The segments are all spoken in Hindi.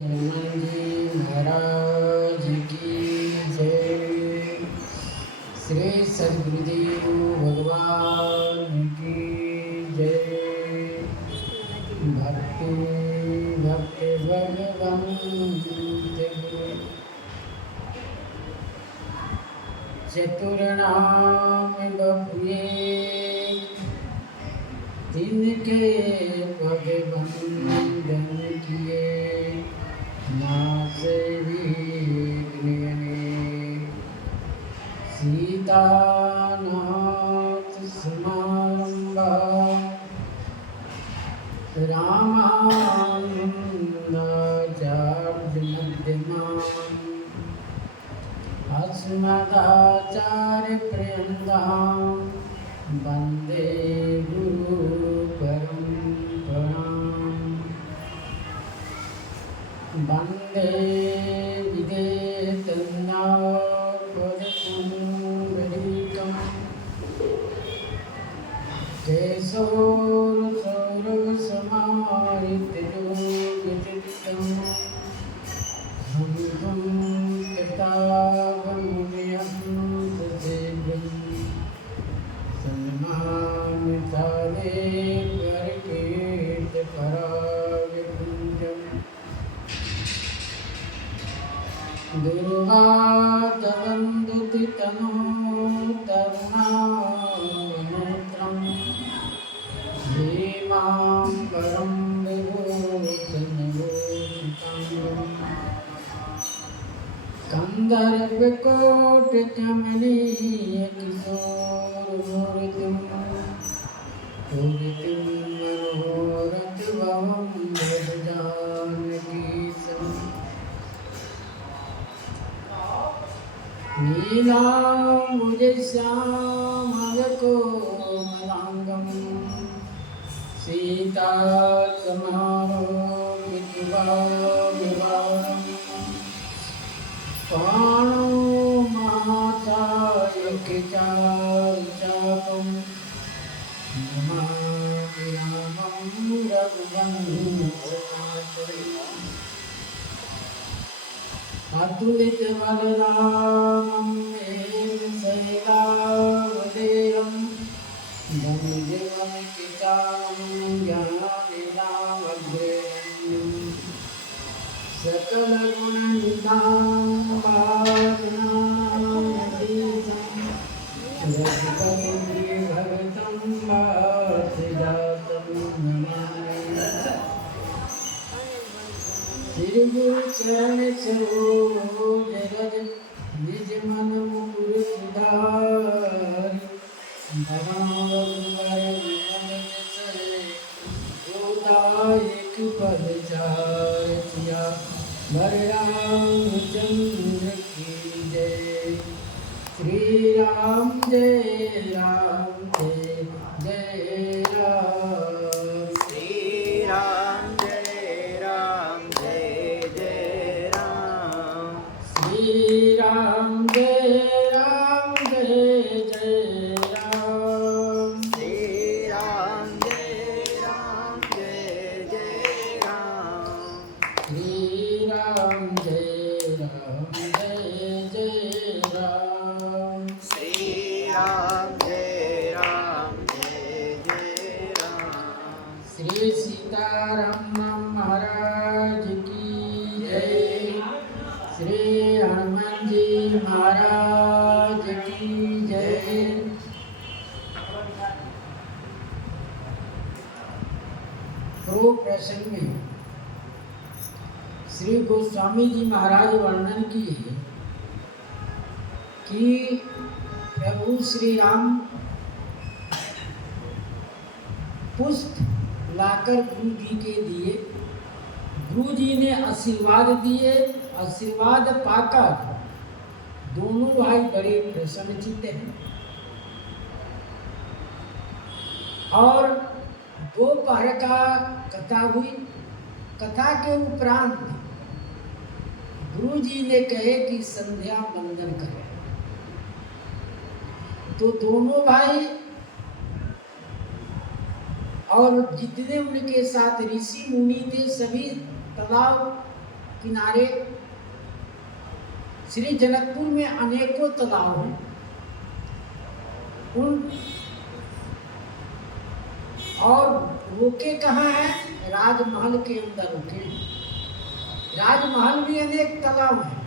हनुमान जी महाराज की जय। श्री सद्गुरुदेव भगवान की जय। भक्ति भक्ति भगवंत चतुर्नाम बपुए तिनके भगवंदन किए नासे विघ्ने सीतानाथ समारंभा रामानंदाचार्य मध्यमाम् अस्मदाचार्य पर्यन्तां वन्दे गुरु परम्पराम्। वन्दे विदेतन्नापदपुण्डरीकम् केशोरसौरसमाहितयोगचित्तम् हम कृतावमुनियं सेव्यं सन्मानितादे परिकीर्तपराविपुञ्जम् दुर्वादवन्दति तनो तरुणावनेत्रं हेमां परं विभूषणभूषिताङ्गम् कंदर्पकोटिकमनीय किशोरमूर्तिं पूजितं मनोरथभवं जानकीशम् नीलाम्बुजश्यामलकोमलाङ्गं सीतासमारोपितवाविवाहम् पाणो माताय चारुचापं नमामि रामं रघुवंशनाथम् अतुलितबलरामं शैलावदेयं धनुजवनकितां ज्ञानिनामग्रेण्यम् सकलगुणनिधां वाजनामधीशं रघुपतिप्रियभरतं वासिजातं नमामि। श्री गुरु चरण सरोज रज निज मन मुकुर सुधारि भवनावतार विमल जसै गोदायक पद चारतिया रामचंद्र की जय। श्री राम जय राम जय जय राम। श्री राम जय राम जय जय राम। श्री राम जय राम जय जय राम। श्री राम जय राम जय जय राम। श्री राम जय राम जय जय राम। श्री राम जय राम जय जय राम। श्री सीताराम महाराज की जय। श्री हनुमान जी महाराज की जय। पूर्व प्रसंग में श्री गोस्वामी जी महाराज वर्णन किए कि प्रभु श्री राम पुष्प लाकर गुरु जी के दिए। गुरु जी ने आशीर्वाद दिए। आशीर्वाद पाकर दोनों भाई बड़े प्रसन्नचित्त हैं। और दोपहर का कथा हुई। कथा के उपरांत गुरु जी ने कहे कि संध्या वंदन करें। तो दोनों भाई और जितने उनके साथ ऋषि मुनि थे सभी तालाब किनारे श्री जनकपुर में अनेकों तालाब हैं। उन और रोके कहाँ हैं? राजमहल के अंदर रुके। राजमहल में अनेक तालाब हैं।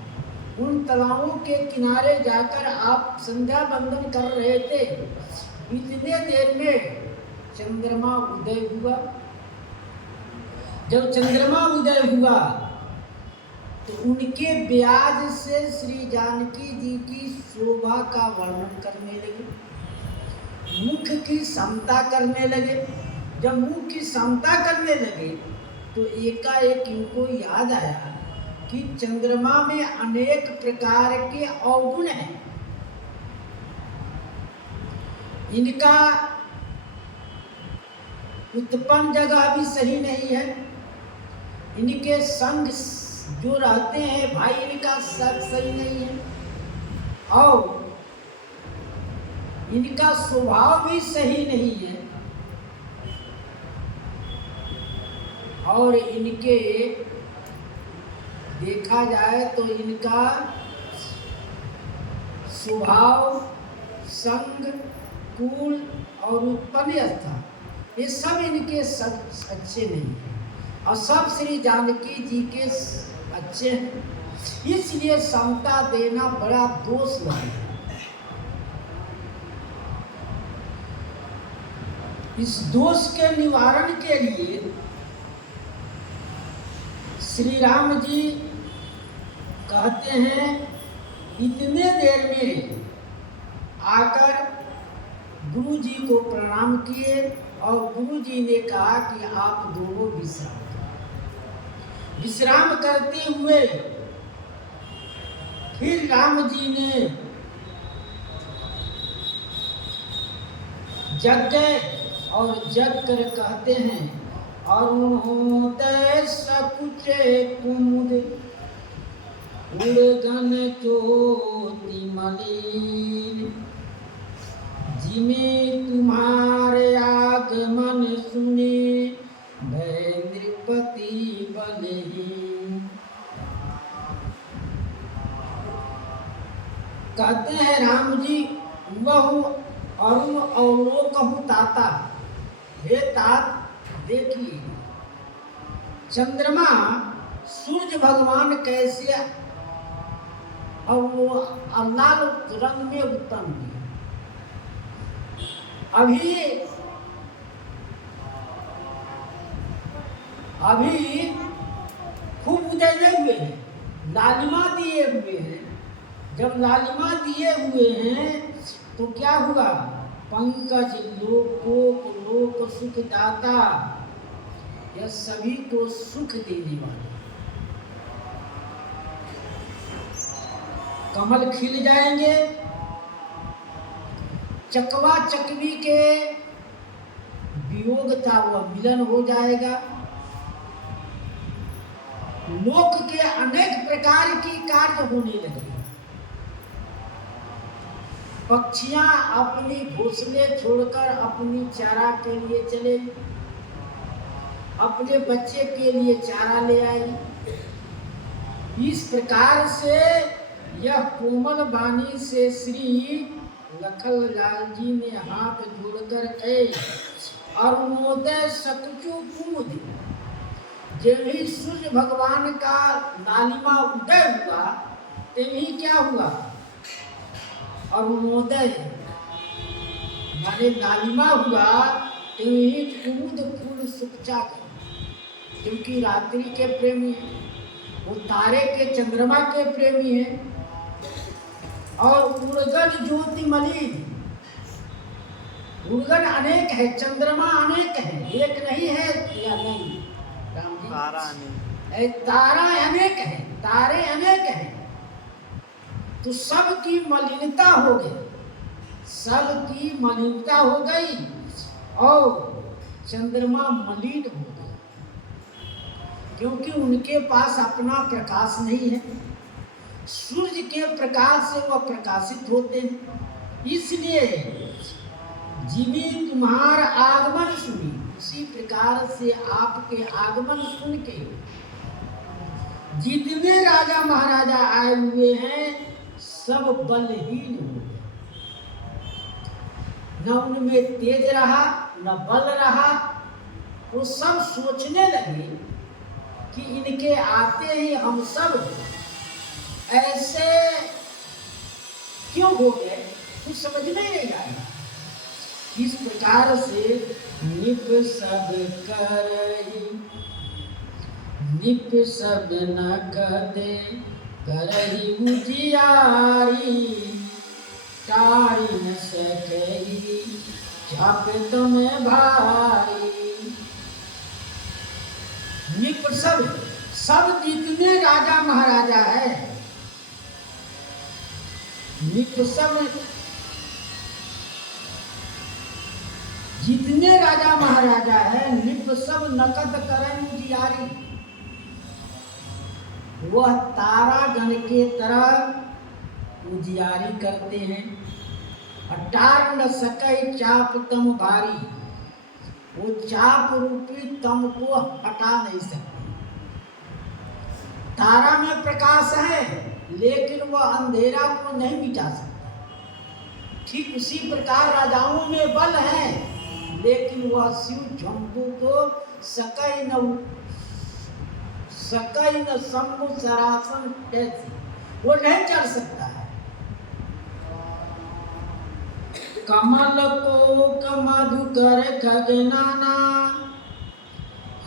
उन तालाबों के किनारे जाकर आप संध्या वंदन कर रहे थे। इतने देर में चंद्रमा उदय हुआ। जब चंद्रमा उदय हुआ तो उनके ब्याज से श्री जानकी जी की शोभा का वर्णन करने लगे, मुख की समता करने लगे। जब मुख की समता करने लगे तो एकाएक इनको याद आया कि चंद्रमा में अनेक प्रकार के अवगुण हैं। इनका उत्पन्न जगह भी सही नहीं है। इनके संग जो रहते हैं भाई, इनका संग सही नहीं है और इनका स्वभाव भी सही नहीं है। और इनके देखा जाए तो इनका स्वभाव, संग, कुल और उत्पन्न था, ये सब इनके सब अच्छे नहीं हैं। और सब श्री जानकी जी के अच्छे हैं, इसलिए समता देना बड़ा दोष लगा। इस दोष के निवारण के लिए श्री राम जी कहते हैं, इतने देर में आकर गुरु जी को प्रणाम किए और गुरु जी ने कहा कि आप दोनों विश्राम करें। विश्राम करते हुए फिर राम जी ने जग गए और जग कर कहते हैं, अरुणोदय सकुचे कुमुद उड़गन ज्योति मलिन, जिमे तुम्हारे आगमन सुने भय नृपति बलहीन। कहते हैं राम जी, वह अरुण अवलोकहु ताता, हे तात देखिए चंद्रमा सूर्य भगवान कैसे और वो लाल रंग में उत्पन्न हुए। अभी खूब उदय नहीं हुए हैं, लालिमा दिए हुए हैं। जब लालिमा दिए हुए हैं तो क्या हुआ? पंकज लोक लोक सुख दाता, यह सभी को सुख देने वाला। कमल खिल जाएंगे, चकवा चकवी के वियोग था वह मिलन हो जाएगा। लोक के अनेक प्रकार की कार्य होने लगे। पक्षियां अपनी घोंसले छोड़कर अपनी चारा के लिए चले, अपने बच्चे के लिए चारा ले आई। इस प्रकार से यह कोमल वाणी से श्री लखनलाल जी ने हाथ जोड़कर कहे, अरुणोदय सकुचु कुमुद। जब ही सूर्य भगवान का लालिमा उदय हुआ तभी क्या हुआ? अरुणोदय माने लालिमा हुआ तभी कुमुद फूल सुखचा गए। क्योंकि रात्रि के प्रेमी हैं, वो तारे के चंद्रमा के प्रेमी हैं। और उर्गन ज्योति मलिन, उर्गन अनेक है, चंद्रमा अनेक है, एक नहीं है या नहीं राम जी? तारा अनेक है, तारे अनेक हैं। तो सबकी मलिनता हो गई, सबकी मलिनता हो गई और चंद्रमा मलिन हो गया, क्योंकि उनके पास अपना प्रकाश नहीं है। सूर्य के प्रकाश से वह प्रकाशित होते हैं। इसलिए जिमी तुम्हारा आगमन सुनी, उसी प्रकार से आपके आगमन सुन के जितने राजा महाराजा आए हुए हैं सब बलहीन हो गए, न उनमें तेज रहा न बल रहा। वो सब सोचने लगे कि इनके आते ही हम सब ऐसे क्यों हो गए, कुछ समझ में नहीं आया। इस प्रकार से निप सब करही, निप सब न कदे करही उजियारी, तारी न सकही चाप तुम्हें भारी। निप सब जितने राजा महाराजा है, निप सब जितने राजा महाराजा है, निप सब नकद करें उजियारी। वह तारा गण के तरह उजियारी करते हैं। हटार न सके चाप तम भारी, वो चाप रूपी तम को हटा नहीं सकते। तारा में प्रकाश है लेकिन वह अंधेरा को नहीं मिटा सकता। ठीक उसी प्रकार राजाओं में बल है लेकिन वह शिव झंपू को सकै न शंभु सरासन कैसे, वो नहीं चढ़ सकता है। कमल को मधुकर खगनाना,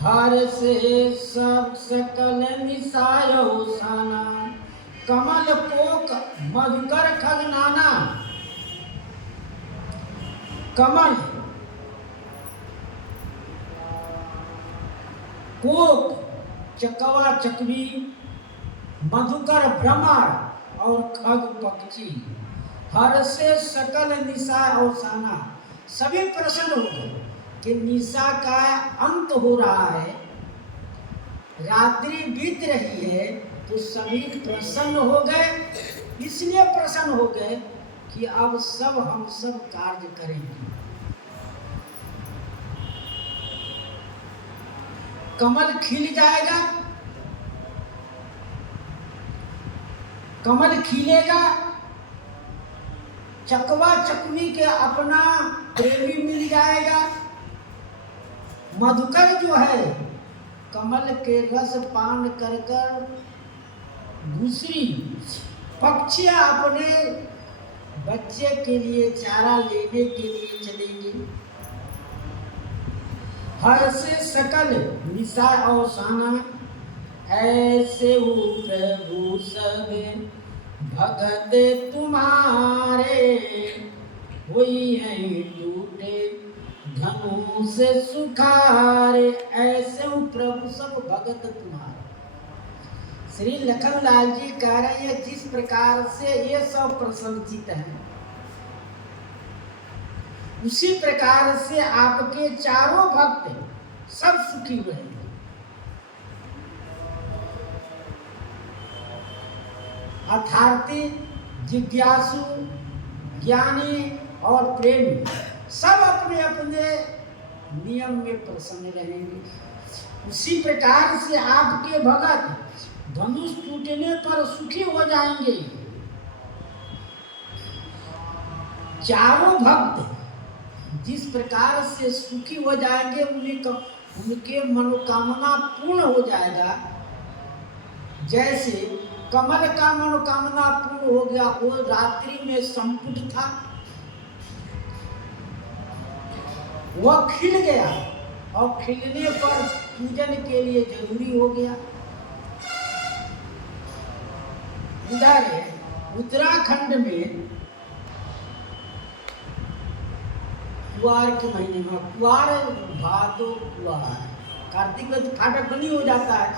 हर से सब सकल निसायो साना। कमल पोक मधुकर खगनाना, कमल कोक चकवा चकवी, मधुकर भ्रमर और खग पक्षी, हर से सकल निशा और साना। सभी प्रसन्न हो गए कि निशा का अंत हो रहा है, रात्रि बीत रही है, तो सभी प्रसन्न हो गए। इसलिए प्रसन्न हो गए कि अब हम सब कार्य करेंगे। कमल खिल जाएगा, कमल खिलेगा, चकवा चकवी के अपना प्रेमी मिल जाएगा। मधुकर जो है कमल के रस पान कर कर दूसरी पक्षियां अपने बच्चे के लिए चारा लेने के लिए चलेंगे। हर से सकल निशा अवसाना, ऐसे हो प्रभु सब भगत तुम्हारे, हुई है टूटे धनु से सुखारे। ऐसे हो प्रभु सब भगत तुम्हारे। श्री लखनलाल जी कह रहे हैं जिस प्रकार से ये सब प्रशंसित हैं, उसी प्रकार से आपके चारों भक्त सब सुखी हुए हैं। अर्थार्थी, जिज्ञासु, ज्ञानी और प्रेमी सब अपने अपने नियम में प्रसन्न रहेंगे। उसी प्रकार से आपके भगत धनुष टूटने पर सुखी हो जाएंगे। चारों भक्त जिस प्रकार से सुखी हो जाएंगे, उनके मनोकामना पूर्ण हो जाएगा। जैसे कमल का मनोकामना पूर्ण हो गया, वो रात्रि में संपुट था, वह खिल गया और खिलने पर पूजन के लिए जरूरी हो गया। इधर उत्तराखंड में कुआर के महीने में, कुआर भादो कुआर, कार्तिक में फाटक बनी हो जाता है।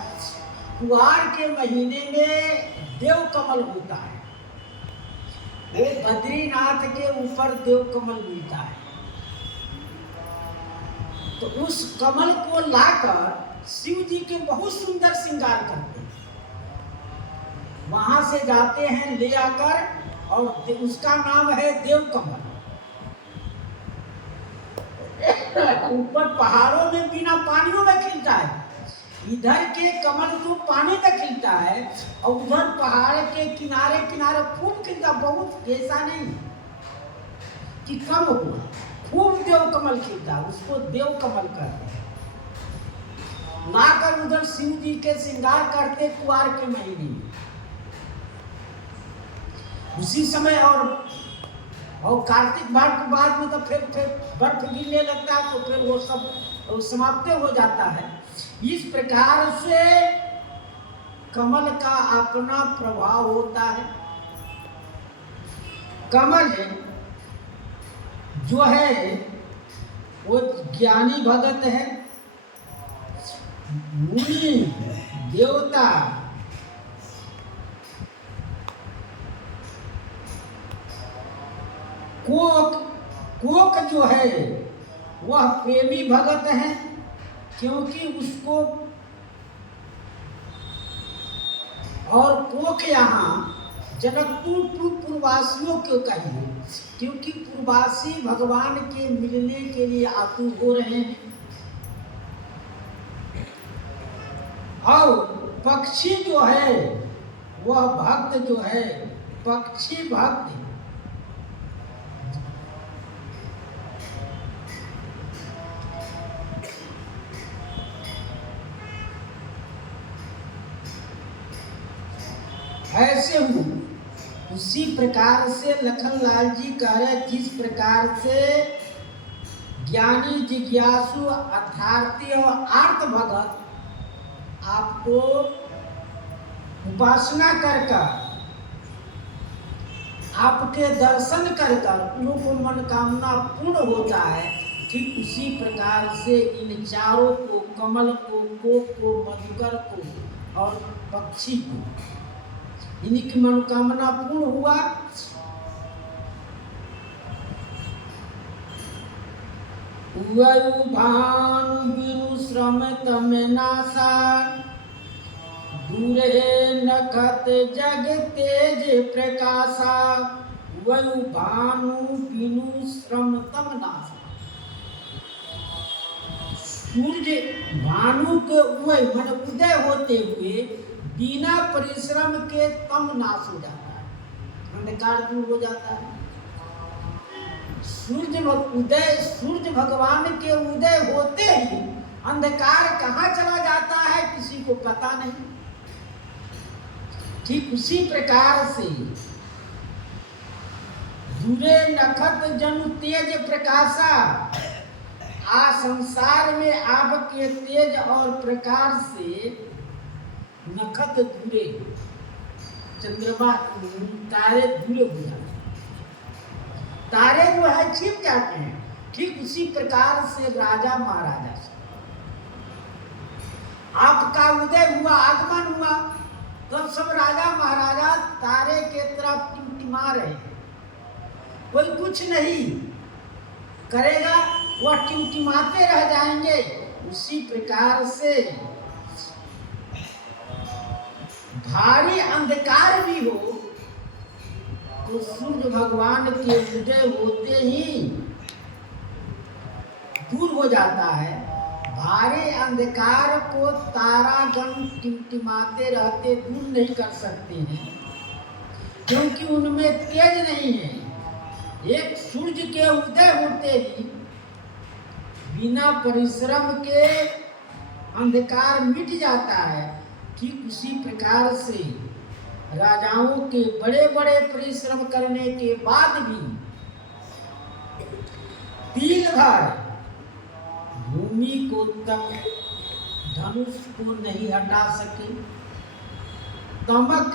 कुआर के महीने में देव कमल होता है, वो बद्रीनाथ के ऊपर देव कमल मिलता है। तो उस कमल को लाकर शिव जी के बहुत सुंदर श्रृंगार करते हैं, वहां से जाते हैं ले आकर, और उसका नाम है देव कमल। ऊपर पहाड़ों में बिना पानियों में खिलता है, इधर के कमल तो पानी में खिलता है और उधर पहाड़ के किनारे किनारे खूब खिलता, बहुत ऐसा नहीं कि कम हुआ, खूब देव कमल खिलता, उसको देव कमल कहते हैं। लाकर उधर शिव जी के श्रृंगार करते कुआर के महीने में, उसी समय। और कार्तिक माह के बाद में तो फिर बर्फ गिरने लगता है, तो फिर वो सब समाप्त हो जाता है। इस प्रकार से कमल का अपना प्रभाव होता है। कमल जो है वो ज्ञानी भगत है, मुनि देवता, कोक जो है वह प्रेमी भगत है, क्योंकि उसको, और कोक यहाँ जनकपुर पूर्ववासियों को कहिए, क्योंकि पूर्ववासी भगवान के मिलने के लिए आतुर हो रहे हैं। और पक्षी जो है वह भक्त जो है, पक्षी भक्त ऐसे हूँ। उसी प्रकार से लखनलाल जी कह रहे, जिस प्रकार से ज्ञानी जिज्ञासु अर्थार्थी और आर्त भगत आपको उपासना कर कर, आपके दर्शन कर कर उनको मनोकामना पूर्ण होता है, ठीक उसी प्रकार से इन चारों को, कमल को, कोक को, मधुकर को और पक्षी को, इनकी मनोकामना पूर्ण हुआ। वयु भानु बिनु श्रम तम नासा, दूरे नखत जग तेज प्रकाशा। वयु भानु बिनु श्रम तम नासा, सूर्य भानु के उदय होते हुए बिना परिश्रम के तम नाश हो जाता है, अंधकार दूर हो जाता है। सूर्य भगवान के उदय होते ही अंधकार कहाँ चला जाता है किसी को पता नहीं। ठीक उसी प्रकार से दूरे नखत जनु तेज प्रकाशा, आ संसार में आपके तेज और प्रकाश से नखत दूरे, चंद्रमा तारे दूरे हो जाते, तारे जो है छिप जाते हैं। ठीक उसी प्रकार से राजा महाराजा से आपका उदय हुआ, आगमन हुआ, तब सब राजा महाराजा तारे के तरफ टिमटिमा रहे। कोई कुछ नहीं करेगा, वह टिमटिमाते रह जाएंगे। उसी प्रकार से भारी अंधकार भी हो तो सूर्य भगवान के उदय होते ही दूर हो जाता है। भारी अंधकार को तारागण टिमटिमाते रहते दूर नहीं कर सकते हैं, क्योंकि उनमें तेज नहीं है। एक सूर्य के उदय होते ही बिना परिश्रम के अंधकार मिट जाता है। ठीक उसी प्रकार से राजाओं के बड़े बड़े परिश्रम करने के बाद भी तिल भर भूमि को तक धनुष को नहीं हटा सके। तमक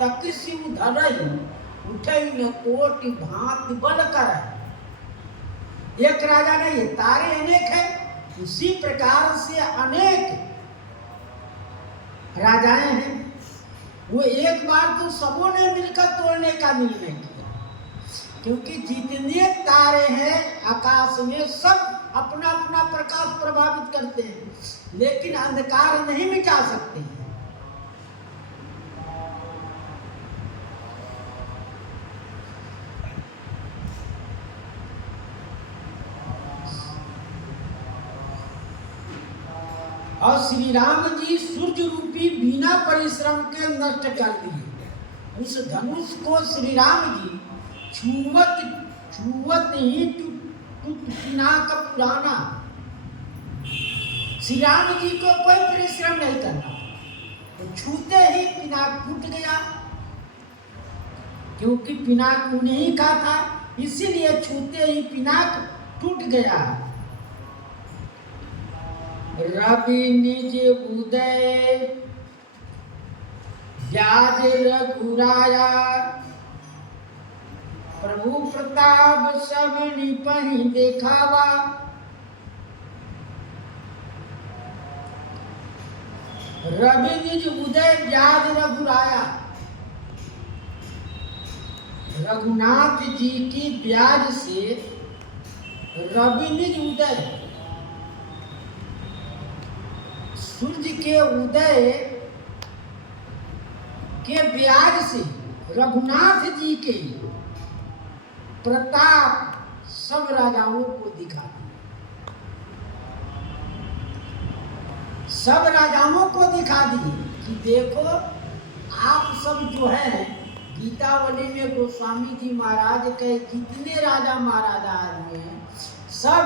तकिसी उधरई उठे न कोटि भांति बल कर। एक राजा नहीं है, तारे अनेक है। उसी प्रकार से अनेक राजाएं हैं, वो एक बार तो सबों ने मिलकर तोड़ने का निर्णय किया, क्योंकि जितने तारे हैं आकाश में सब अपना अपना प्रकाश प्रभावित करते हैं, लेकिन अंधकार नहीं मिटा सकते हैं। राम जी सूर्य रूपी बिना परिश्रम के नष्ट कर दिए। उस धनुष को श्री राम जी छुवत ही पिनाक पुराना। श्री राम जी को कोई परिश्रम नहीं करना, तो छूते ही पिनाक टूट गया, क्योंकि पिनाक उन्हीं का था, इसीलिए छूते ही पिनाक टूट गया। रवि निज उदय व्याज रघुराया, प्रभु प्रताप सब निपहि देखावा। रवि निज उदय व्याज रघुराया, रघुनाथ जी की ब्याज से रवि निज उदय, सूर्य के उदय के ब्याज से रघुनाथ जी के प्रताप सब राजाओं को दिखा दिया, सब राजाओं को दिखा दिए कि देखो आप सब जो है, गीतावली में गोस्वामी जी महाराज के जितने राजा महाराजा हुए हैं सब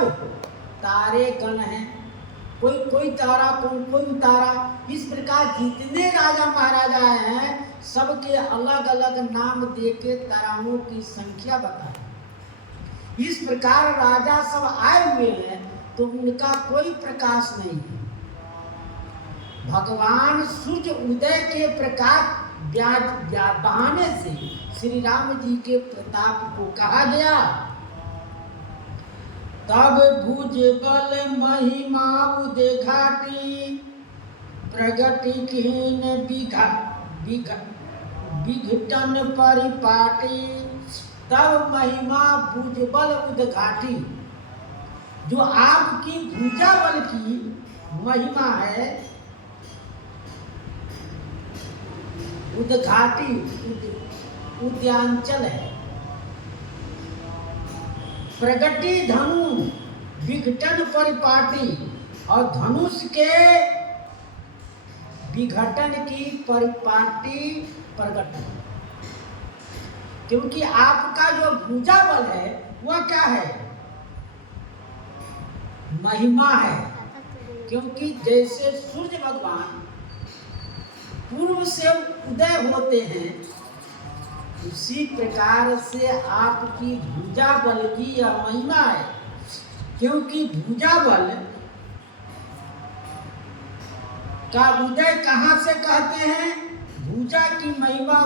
तारे गण हैं, कोई कोई तारा कोई तारा, इस प्रकार जितने राजा महाराजा हैं सबके अलग अलग नाम देके ताराओं की संख्या बताई। इस प्रकार राजा सब आए हुए हैं तो उनका कोई प्रकाश नहीं है। भगवान सूर्य उदय के प्रकाश बहाने से श्री राम जी के प्रताप को कहा गया। तब भुज बल महिमा उदय घाटी, प्रगति कीन विघटन परिपाटी। तब महिमा भुज बल उद्घाटी, जो आपकी भुजा बल की महिमा है, उद्घाटी उद्यांचल है। प्रगति धनु विघटन परिपाटी, और धनुष के विघटन की परिपाटी प्रकट है। क्योंकि आपका जो भुजा बल है वह क्या है? महिमा है। क्योंकि जैसे सूर्य भगवान पूर्व से उदय होते हैं, उसी प्रकार से आपकी भुजा बल की यह महिमा है। क्योंकि भुजा बल का उदय कहाँ से कहते हैं? भुजा की महिमा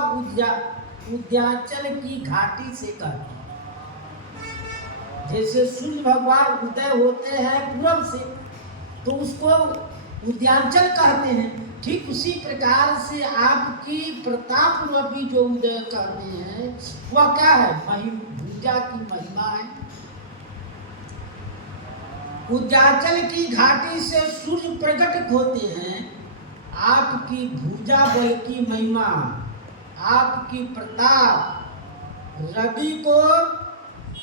उद्यांचल की घाटी से कहते हैं। जैसे सूर्य भगवान उदय होते हैं पूर्व से, तो उसको उद्यांचल कहते हैं। ठीक उसी प्रकार से आपकी प्रताप रूपी जो उदय करने हैं वह क्या है? भुजा की महिमा है। उद्यांचल की घाटी से सूर्य प्रकट होते हैं। आपकी भुजा बल की महिमा, आपकी प्रताप रवि को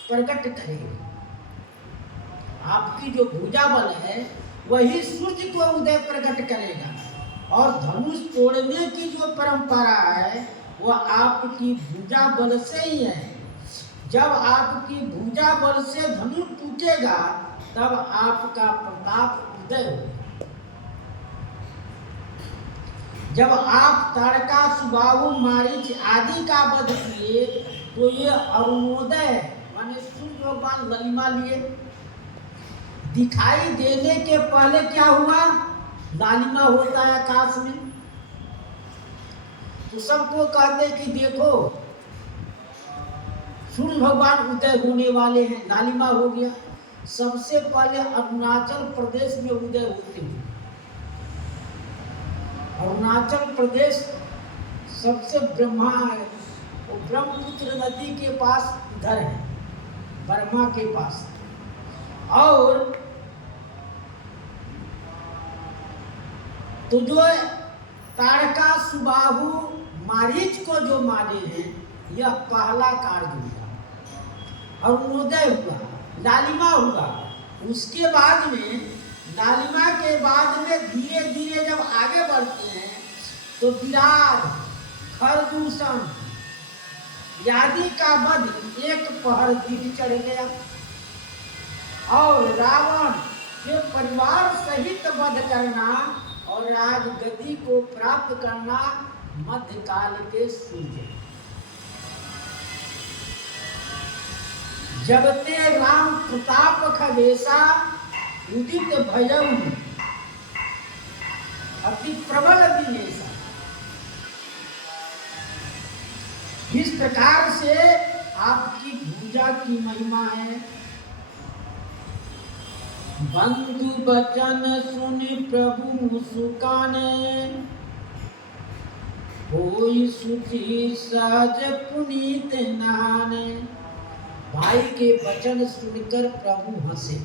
प्रकट करेगी। आपकी जो भुजा बल है वही सूर्य को उदय प्रकट करेगा। और धनुष तोड़ने की जो परंपरा है वह आपकी भुजा बल से ही है। जब आपकी भुजा बल से धनुष टूटेगा तब आपका प्रताप उदय होगा। जब आप ताड़का सुबाहु मारीच आदि का वध किए तो ये अरुणोदय माने सूर्य भगवान ललिमा लिए। दिखाई देने के पहले क्या हुआ? लालिमा होता है आकाश में। तो सबको कहते कि देखो सूर्य भगवान उदय होने वाले हैं, लालिमा हो गया। सबसे पहले अरुणाचल प्रदेश में उदय होते हैं। अरुणाचल प्रदेश सबसे ब्रह्मा है, वो ब्रह्मपुत्र नदी के पास इधर है, बर्मा के पास। और तो जो ताड़का सुबाहु मारीच को जो मारे हैं, यह पहला कार्य हुआ। अरुणोदय हुआ, लालिमा हुआ। उसके बाद में लालिमा के बाद में धीरे धीरे जब आगे बढ़ते हैं तो विराट, खरदूषण यादि का वध एक पहर दिन चढ़ गया और रावण के परिवार सहित वध करना और राजगद्दी को प्राप्त करना मध्यकाल के सूर्य। जब ते राम प्रताप खगेशा उदित भयम अति प्रबल दिनेशा। इस प्रकार से आपकी पूजा की महिमा है। बंधु बचन सुनि प्रभु मुस्काने, होई सुचि सहज पुनीत नहाने। भाई के वचन सुनकर प्रभु हंसे।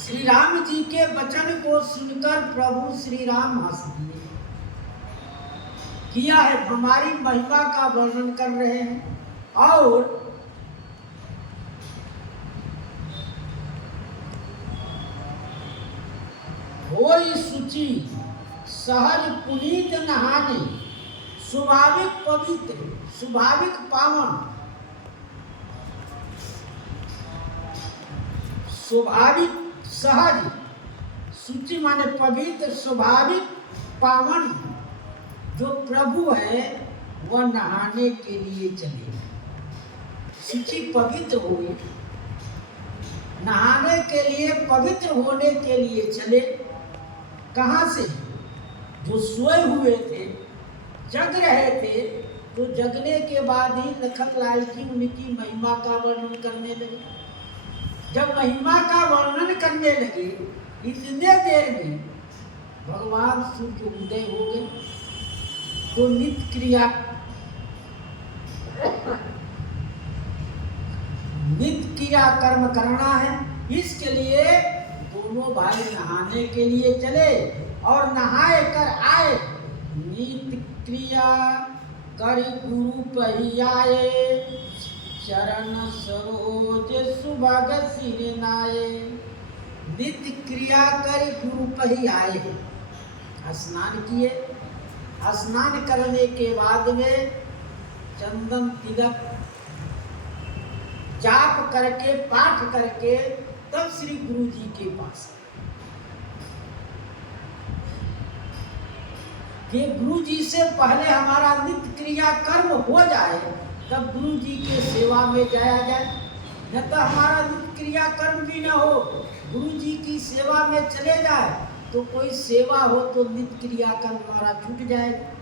श्री राम जी के वचन को सुनकर प्रभु श्री राम हंस दिए। किया है, हमारी महिमा का वर्णन कर रहे हैं और होई सुचि सहज पुनीत नहाने, स्वाभाविक पवित्र, स्वाभाविक पावन, स्वाभाविक सहज, सुचि माने पवित्र, स्वाभाविक पावन जो प्रभु है वह नहाने के लिए चले। सुचि पवित्र हुए, नहाने के लिए, पवित्र होने के लिए चले। कहाँ से? जो सोए हुए थे, जग रहे थे, तो जगने के बाद ही लखनलाल जी उनकी महिमा का वर्णन करने लगे। जब महिमा का वर्णन करने लगे, इतने देर में भगवान सूर्य उदय हो गए। तो नित्य क्रिया, नित्य क्रिया कर्म करना है। इसके लिए दोनों भाई नहाने के लिए चले और नहाए कर आए। नित्य क्रिया कर गुरु पहियाए, चरण सरोज सुभग सिर नाये। नित्य क्रिया कर गुरु पहियाए, स्नान किए। स्नान करने के बाद में चंदन तिलक जाप करके, पाठ करके तब श्री गुरु जी के पास कि गुरु जी से पहले हमारा नित्य क्रिया कर्म हो जाए, तब गुरु जी के सेवा में जाया जाए। न तो हमारा नित्य क्रिया कर्म भी न हो, गुरु जी की सेवा में चले जाए तो कोई सेवा हो तो नित्य क्रिया कर्म हमारा छूट जाएगा।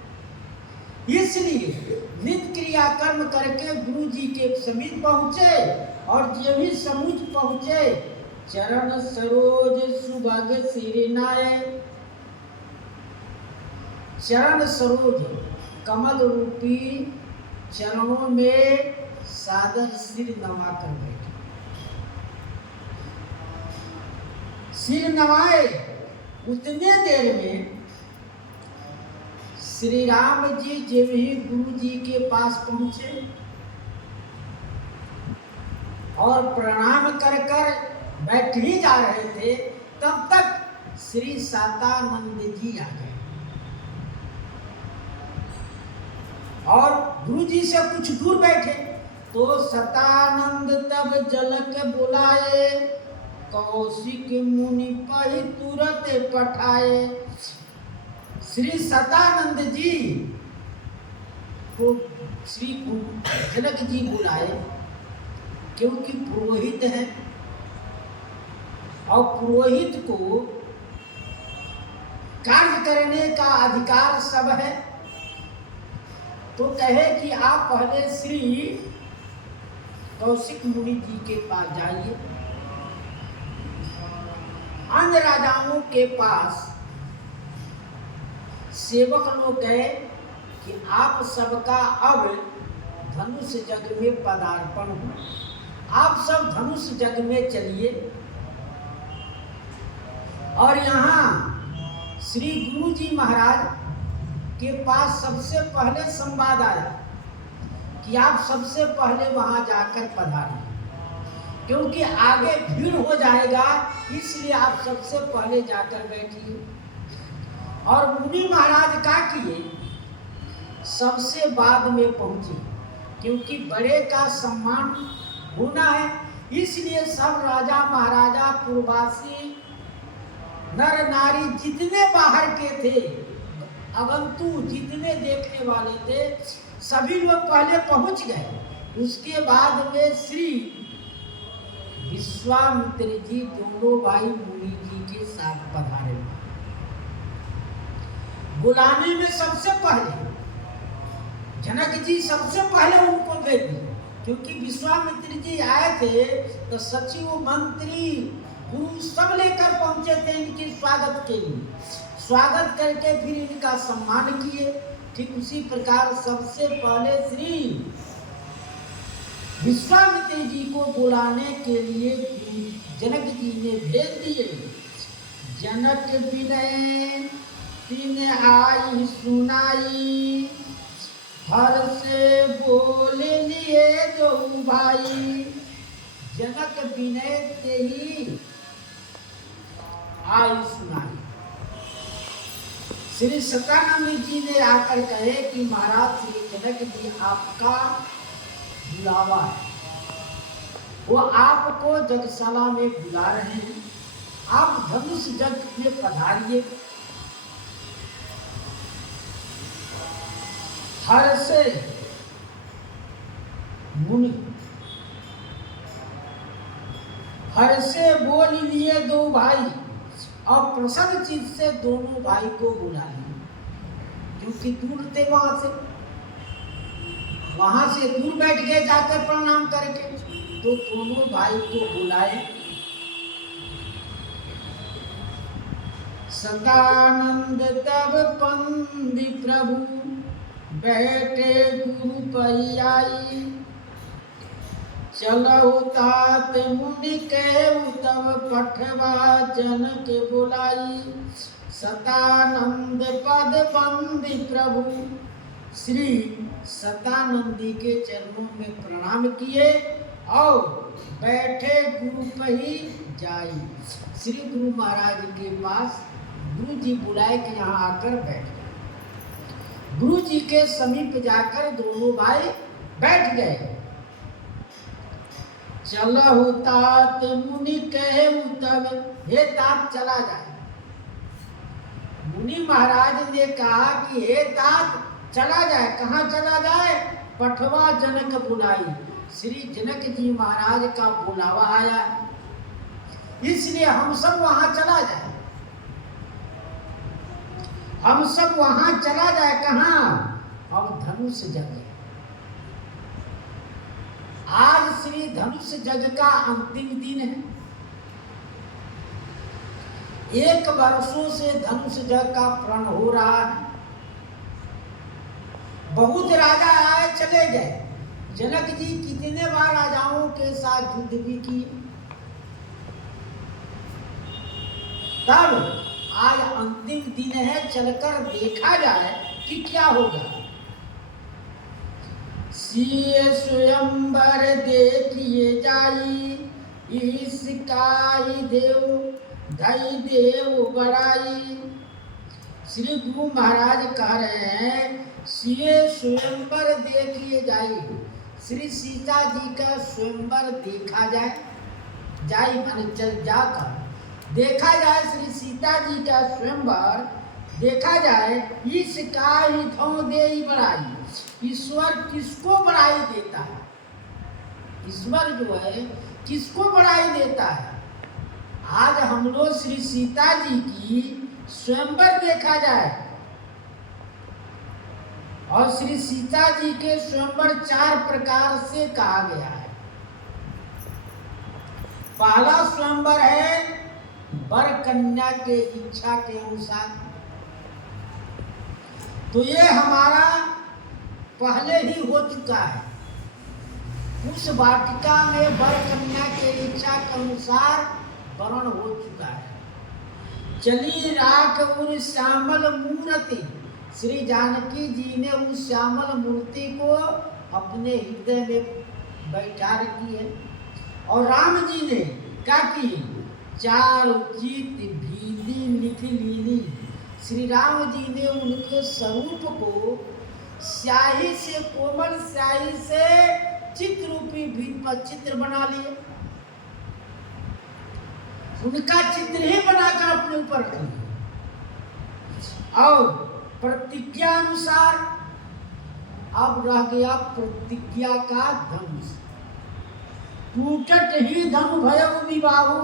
इसलिए नित्य क्रिया कर्म करके गुरु जी के समीप पहुँचे और जब भी समुझ पहुँचे, चरण सरोज सुभग सिर नाये। चरण सरोज कमल रूपी चरणों में सादर सिर नवा कर बैठे। सिर नवाए, उतने देर में श्री राम जी जब ही गुरु जी के पास पहुंचे और प्रणाम कर कर बैठ ही जा रहे थे, तब तक श्री सतानंद जी आ गए और गुरु जी से कुछ दूर बैठे। तो सतानंद तब जलक बुलाए, कौशिक मुनि पहि तुरत पठाए। श्री सतानंद जी को श्री जनक जी बुलाए, क्योंकि पुरोहित है और पुरोहित को कार्य करने का अधिकार सब है। तो कहे कि आप पहले श्री कौशिक मुनि जी के पास जाइए। अन्य राजाओं के पास सेवक लोग गए कि आप सबका अब धनुष जग में पदार्पण हो, आप सब धनुष जग में चलिए। और यहाँ श्री गुरु जी महाराज के पास सबसे पहले संवाद आया कि आप सबसे पहले वहां जाकर पधारें, क्योंकि आगे भीड़ हो जाएगा, इसलिए आप सबसे पहले जाकर बैठिए। और मुनि महाराज क्या किए, सबसे बाद में पहुंचे, क्योंकि बड़े का सम्मान होना है, इसलिए सब राजा महाराजा पूर्ववासी नर नारी जितने बाहर के थे, अगंतु जितने देखने वाले थे, सभी लोग पहले पहुंच गए। उसके बाद में श्री विश्वामित्र जी दोनों भाई मुनि जी के साथ पधारे। बुलाने में सबसे पहले जनक जी सबसे पहले उनको भेज दिए, क्योंकि विश्वामित्र जी आए थे तो सचिव मंत्री गुरु सब लेकर पहुंचे थे इनके स्वागत के लिए। स्वागत करके फिर इनका सम्मान किए। ठीक उसी प्रकार सबसे पहले श्री विश्वामित्र जी को बुलाने के लिए जनक जी ने भेज दिए। जनक विनय तीन आई सुनाई, हर से बोले लिए दो भाई। जनक विनय ते ही आई सुनाई। श्री सतानंद जी ने आकर कहे कि महाराज श्री जनक जी आपका बुलावा है, वो आपको जगशाला में बुला रहे हैं, आप धनुष जग में पधारिए। हर से मुनि हर से बोल लिए दो भाई, और प्रसन्न चीज से दोनों भाई को बुला लिए, क्योंकि दूर थे वहां से दूर बैठ गए जाकर प्रणाम करके, तो दोनों भाई को बुलाए। सदानंद तब पंदी प्रभु बैठे गुरु पैयाई, चलो तात मुनि के तब पठवा जन के बुलाई। सतानंद पद बंदी प्रभु श्री सतानंदी के चरणों में प्रणाम किए और बैठे गुरु पही जाई। श्री गुरु महाराज के पास गुरु जी बुलाए कि यहाँ आकर बैठ गए। गुरु जी के समीप जाकर दोनों भाई बैठ गए। चलहु तात मुनि कहे तब, हे तात चला जाए। मुनि महाराज ने कहा कि हे तात चला जाए। कहाँ चला जाए? पठवा जनक बुलाई। श्री जनक जी महाराज का बुलावा आया, इसलिए हम सब वहां चला जाए। हम सब वहां चला जाए। कहाँ? अब धनुष जग। आज श्री धनुष जग का अंतिम दिन है। 1 वर्षों से धनुष जग का प्रण हो रहा है। बहुत राजा आए चले गए। जनक जी कितने बार राजाओं के साथ युद्ध भी किए। तब आज अंतिम दिन है, चलकर देखा जाए कि क्या होगा। सिए स्वयंवर देखिए जाई, इसकाई देव धई देव बड़ाई। श्री गुरु महाराज कह रहे हैं, सिए स्वयंवर देखिए जाई। श्री सीता जी का स्वयंवर देखा जाए। जाई माने चल जाकर देखा जाए। श्री सीता जी का स्वयंवर देखा जाए। इसका ही धौ दे बड़ाई। ईश्वर किसको बड़ाई देता है? ईश्वर जो है किसको बड़ाई देता है? आज हम लोग श्री सीता जी की स्वयंवर देखा जाए। और श्री सीता जी के स्वयंवर 4 प्रकार से कहा गया है। पहला स्वयंवर है वर कन्या के इच्छा के अनुसार। तो ये हमारा पहले ही हो चुका है। उस वाटिका में वर कन्या के इच्छा के अनुसार वर्ण हो चुका है। चली राख उर श्यामल मूर्ति। श्री जानकी जी ने उस श्यामल मूर्ति को अपने हृदय में बैठा रखी है। और राम जी ने क्या की, चार चित भीदी लिख लीनी। श्री राम जी ने उनके स्वरूप को स्याही से, कोमल स्याही से चित्र रूपी भीत पर चित्र बना लिए। उनका चित्र ही बनाकर अपने ऊपर रख लिया। और प्रतिज्ञा अनुसार अब रह गया प्रतिज्ञा का धनुष। टूटत ही धनु भयउ विबाहु,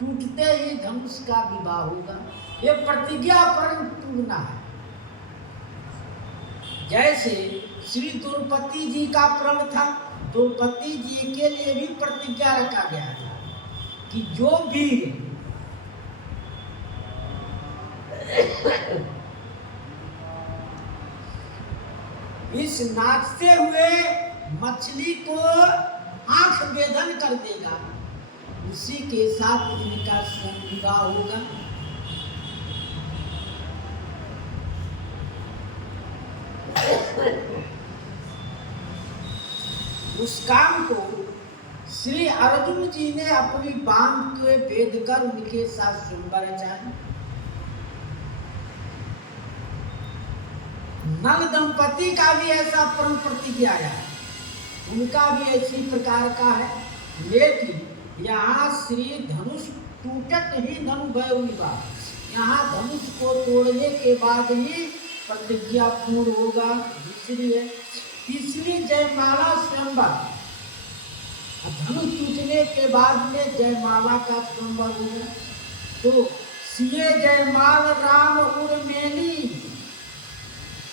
टूटते ही धनुष का विवाह होगा। ये प्रतिज्ञा पर टूटना है। जैसे श्री द्रौपदी जी का प्रण था, द्रौपदी जी के लिए भी प्रतिज्ञा रखा गया था कि जो वीर इस नाचते हुए मछली को आंख वेदन कर देगा, उसी के साथ इनका स्वयं विवाह होगा। उस काम को श्री अर्जुन जी ने अपनी बांध के भेद कर उनके साथ स्वयंवर रचाया। नल दंपति का भी ऐसा प्रण प्रतिज्ञा है, उनका भी ऐसी प्रकार का है। लेकिन यहाँ श्री धनुष टूटत ही धनु भयउ विवाह, यहाँ धनुष को तोड़ने के बाद ही प्रतिज्ञा पूर्ण होगा। दूसरी है, तीसरी जयमाला स्वयंवर। धनुष टूटने के बाद में जयमाला का स्वयंवर होगा। तो सिए जयमाल राम उर्मेली,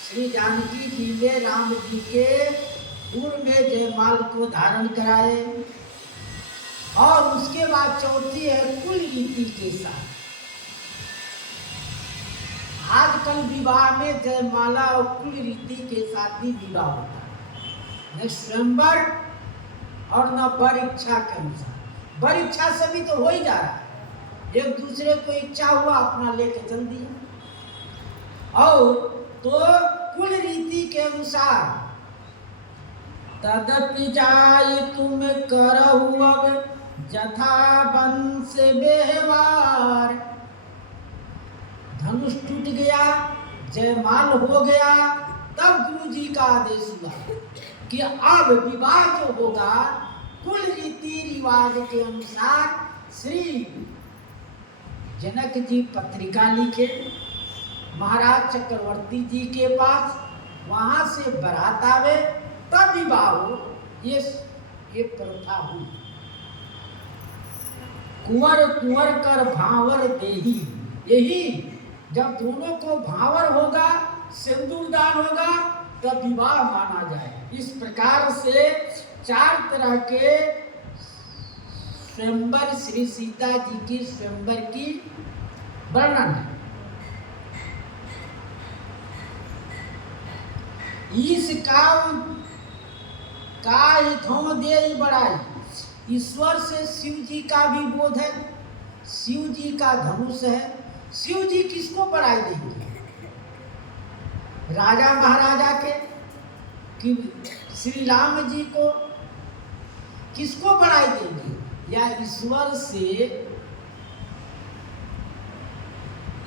श्री जानकी जी ने राम जी के उर में जयमाल को धारण कराए। और उसके बाद चौथी है कुल रीति के साथ। आजकल विवाह में जयमाला और कुल रीति के साथ ही विवाह होता है, न स्वयंवर और न वर इच्छा के अनुसार। वर इच्छा से भी तो हो ही जा रहा है, एक दूसरे को इच्छा हुआ अपना लेके चल दिया। और तो कुल रीति के अनुसार तदपि जाय तुम करहु अब जथा वंश व्यवहार। धनुष टूट गया, जयमाल हो गया, तब गुरु जी का आदेश हुआ कि अब विवाह जो होगा कुल रीति रिवाज के अनुसार। श्री जनक जी पत्रिका लिखे महाराज चक्रवर्ती जी के पास, वहां से बारात आवे तब विवाह हो। ये प्रथा हुई। कुंवर कुंवर कर भावर देही, यही जब दोनों को भावर होगा, सिंदूर दान होगा, तब विवाह माना जाए। इस प्रकार से चार तरह के स्वयंवर श्री सीता जी की स्वयंवर की वर्णन है। इस काम का हितों दे बढ़ाई। ईश्वर से शिव जी का भी बोध है, शिव जी का धनुष है। शिव जी किसको बढ़ाई देंगे? राजा महाराजा के कि श्री राम जी को किसको बढ़ाई देंगे? या ईश्वर से?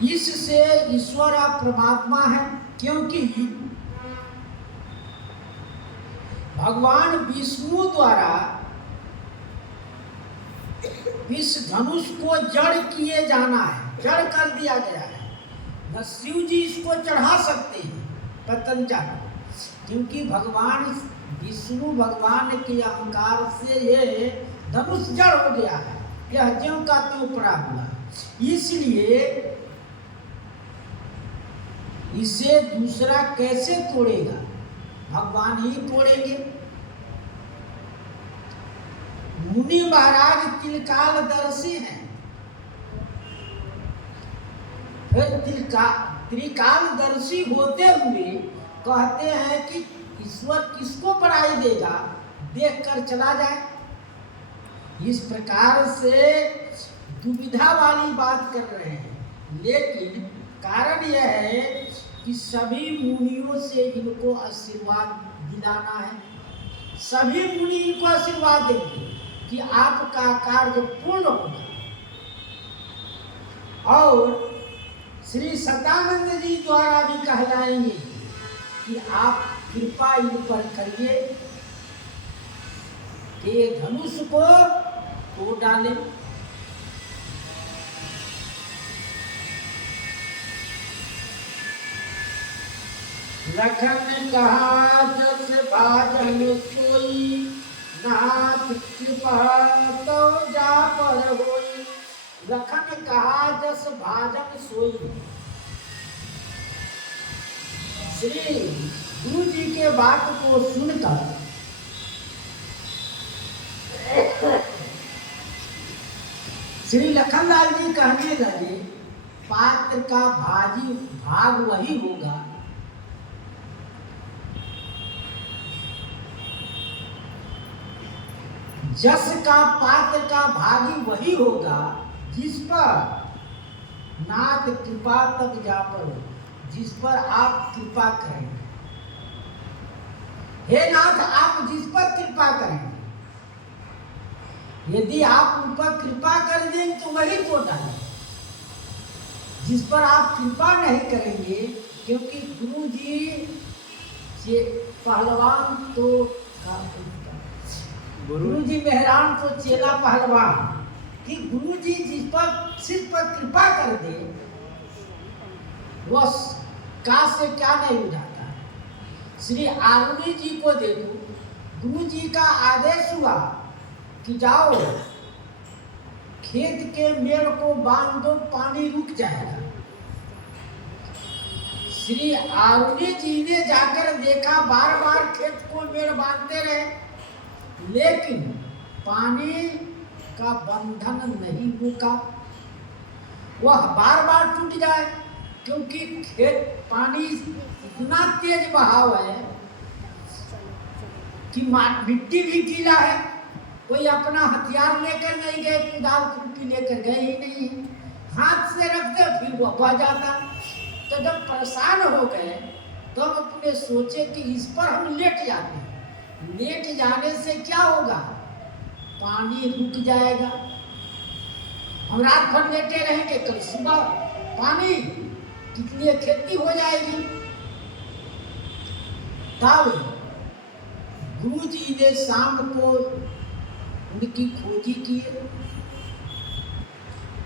इससे ईश्वर आप परमात्मा है, क्योंकि भगवान विष्णु द्वारा इस धनुष को जड़ किए जाना है, जड़ कर दिया गया है। न शिव जी इसको चढ़ा सकते हैं पतंजलि, क्योंकि भगवान विष्णु भगवान के अहंकार से ये धनुष जड़ हो गया है, यह ज्यों का त्यों पड़ा हुआ। इसलिए इसे दूसरा कैसे तोड़ेगा? भगवान ही तोड़ेंगे। मुनि महाराज त्रिकालदर्शी हैं, फिर त्रिकालदर्शी होते हुए कहते हैं कि ईश्वर किसको बढ़ाई देगा, देखकर चला जाए। इस प्रकार से दुविधा वाली बात कर रहे हैं। लेकिन कारण यह है कि सभी मुनियों से इनको आशीर्वाद दिलाना है। सभी मुनि इनको आशीर्वाद देंगे कि आपका कार्य पूर्ण होगा। और श्री सतानंद जी द्वारा भी कहलाएंगे कि आप कृपा इन पर करिए कि धनुष को तोड़ डालें। लखन ने कहा जस भाजन सोई, नाथ कृपा तो जा पर होई। लखन कहा जस भाजन सोई। श्री गुरु जी के बात को सुनकर श्री लखनलाल जी कहने लगे, पात्र का भाग वही होगा जस का पात्र का भागी वही होगा जिस पर नाथ कृपा तक जा पर हो, जिस पर आप कृपा करें। हे नाथ, आप जिस पर कृपा करें, यदि आप उन पर कृपा कर देंगे तो वही टोटा है। जिस पर आप कृपा नहीं करेंगे, क्योंकि गुरु जी पहलवान तो गुरु जी मेहरान तो चेला पहलवान, कि गुरु जी जिस पर सिर पर कृपा कर दे वह का से क्या नहीं हो जाता। श्री आरुणि जी को देखो, गुरु जी का आदेश हुआ कि जाओ खेत के मेड़ को बांध दो, पानी रुक जाएगा। श्री आरुणि जी ने जाकर देखा, बार बार खेत को मेड़ बांधते रहे, लेकिन पानी का बंधन नहीं रुका। वह बार बार टूट जाए, क्योंकि खेत पानी इतना तेज बहाव है कि मिट्टी भी गीला है। कोई अपना हथियार लेकर नहीं गए, कुदाल खुरपी लेकर गए ही नहीं, हाथ से रखते फिर वो बह जाता। तो जब परेशान हो गए तो हम अपने सोचे कि इस पर हम लेट जाते हैं। लेट जाने से क्या होगा, पानी रुक जाएगा। हम रात भर लेटे रहेंगे, कल सुबह पानी कितनी खेती हो जाएगी। तब गुरु जी ने शाम को उनकी खोजी की।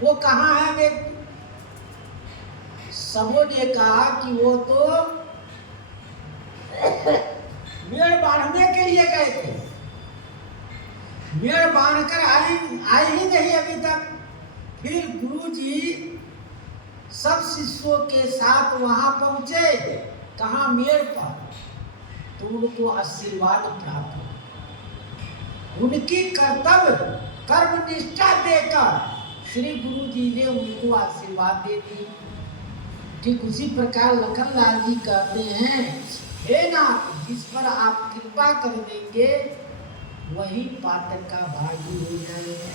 वो कहाँ है व्यक्ति? सबों ने कहा कि वो तो मेड़ बांधने के लिए गए थे, मेड़ बांधकर आए ही नहीं अभी तक। फिर गुरु जी सब शिष्यों के साथ वहां पहुंचे, कहा मेड़ पर, तो उनको आशीर्वाद प्राप्त हो। उनकी कर्तव्य कर्म निष्ठा देकर श्री गुरु जी ने उनको आशीर्वाद दे दी। ठीक उसी प्रकार लखनलाल जी कहते हैं, हे नाथ, जिस पर आप कृपा कर देंगे वही पात्र का भागी हो जाएगा।